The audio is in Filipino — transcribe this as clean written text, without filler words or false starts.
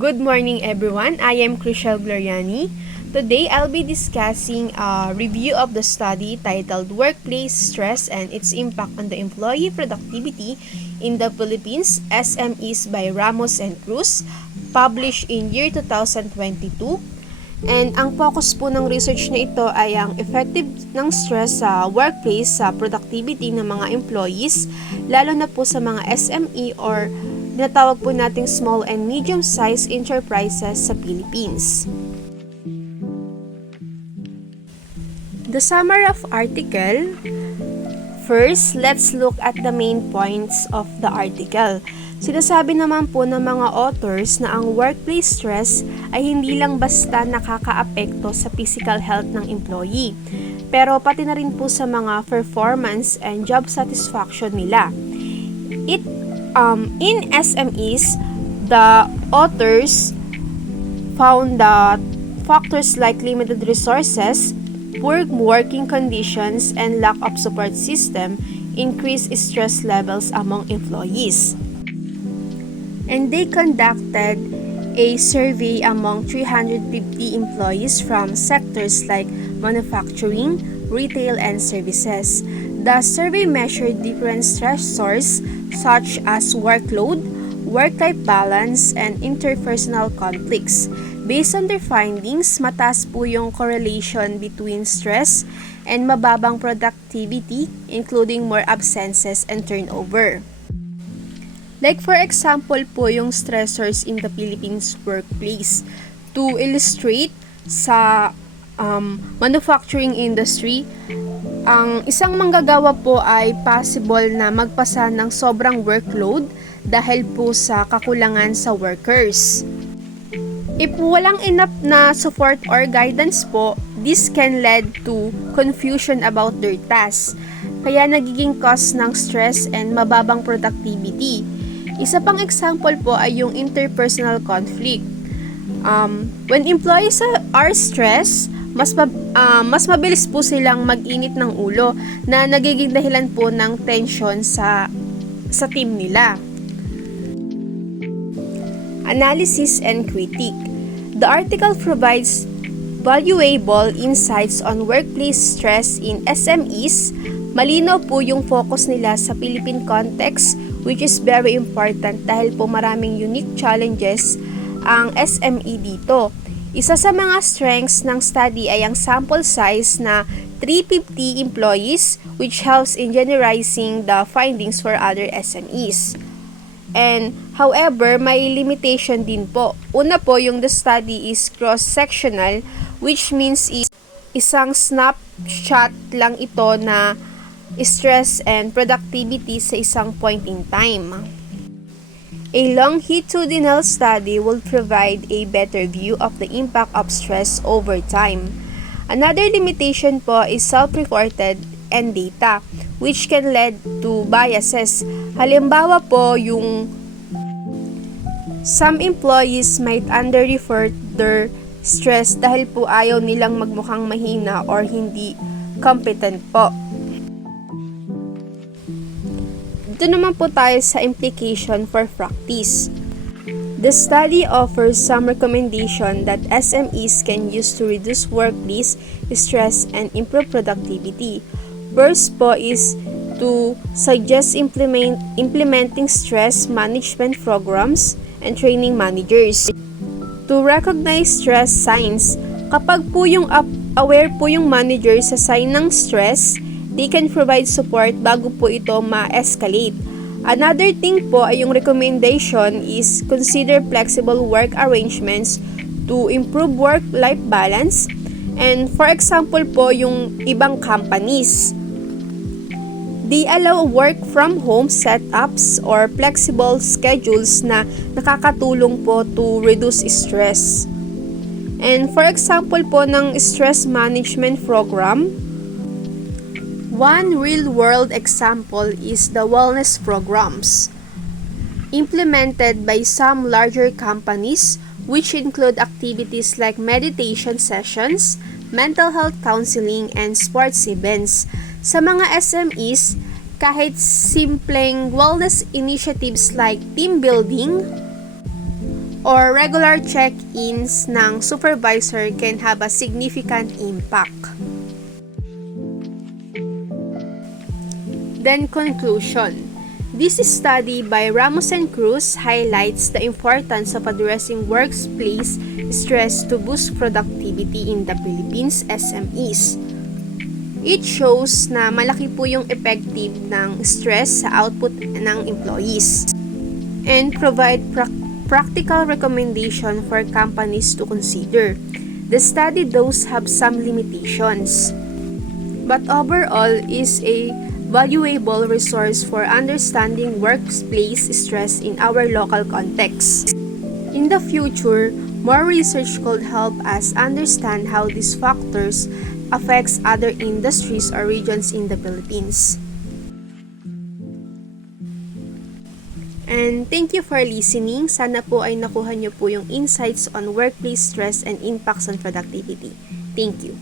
Good morning everyone, I am Crucial Gloriani. Today I'll be discussing a review of the study titled Workplace Stress and Its Impact on the Employee Productivity in the Philippines, SMEs by Ramos and Cruz, published in year 2022. And ang focus po ng research na ito ay ang effective ng stress sa workplace sa productivity ng mga employees, lalo na po sa mga SME or tinatawag po nating small and medium-sized enterprises sa Philippines. The summary of article. First, let's look at the main points of the article. Sinasabi naman po ng mga authors na ang workplace stress ay hindi lang basta nakakaapekto sa physical health ng employee, pero pati na rin po sa mga performance and job satisfaction nila. In SMEs, the authors found that factors like limited resources, poor working conditions, and lack of support system increase stress levels among employees. And they conducted a survey among 350 employees from sectors like manufacturing, retail, and services. The survey measured different stressors such as workload, work-life balance, and interpersonal conflicts. Based on their findings, mataas po yung correlation between stress and mababang productivity, including more absences and turnover. Like for example po yung stressors in the Philippines workplace. To illustrate, sa manufacturing industry, ang isang manggagawa po ay possible na magpasa ng sobrang workload dahil po sa kakulangan sa workers. If walang enough na support or guidance po, this can lead to confusion about their tasks, kaya nagiging cause ng stress and mababang productivity. Isa pang example po ay yung interpersonal conflict. When employees are stressed, mas mabilis po silang mag-init ng ulo na nagiging dahilan po ng tension sa team nila. Analysis and critique. The article provides valuable insights on workplace stress in SMEs. Malinaw po yung focus nila sa Philippine context, which is very important dahil po maraming unique challenges ang SME dito. Isa sa mga strengths ng study ay ang sample size na 350 employees, which helps in generalizing the findings for other SMEs. And however, may limitation din po. Una po, yung the study is cross-sectional, which means isang snapshot lang ito na stress and productivity sa isang point in time. A longitudinal study will provide a better view of the impact of stress over time. Another limitation po is self-reported and data, which can lead to biases. Halimbawa po, yung some employees might under-report their stress dahil po ayaw nilang magmukhang mahina or hindi competent po. Dito naman po tayo sa implication for practice. The study offers some recommendation that SMEs can use to reduce workplace stress and improve productivity. First po is to suggest implementing stress management programs and training managers. To recognize stress signs, kapag po yung aware po yung manager sa sign ng stress, they can provide support bago po ito ma-escalate. Another thing po ay yung recommendation is consider flexible work arrangements to improve work-life balance. And for example po, yung ibang companies, they allow work from home setups or flexible schedules na nakakatulong po to reduce stress. And for example po ng stress management program, one real-world example is the wellness programs implemented by some larger companies, which include activities like meditation sessions, mental health counseling, and sports events. Sa mga SMEs, kahit simpleng wellness initiatives like team building, or regular check-ins ng supervisor can have a significant impact. Then conclusion. This study by Ramos and Cruz highlights the importance of addressing workplace stress to boost productivity in the Philippines SMEs. It shows na malaki po yung effective ng stress sa output ng employees and provide practical recommendation for companies to consider. The study does have some limitations, but overall is a valuable resource for understanding workplace stress in our local context. In the future, more research could help us understand how these factors affects other industries or regions in the Philippines. And thank you for listening. Sana po ay nakuha niyo po yung insights on workplace stress and impacts on productivity. Thank you.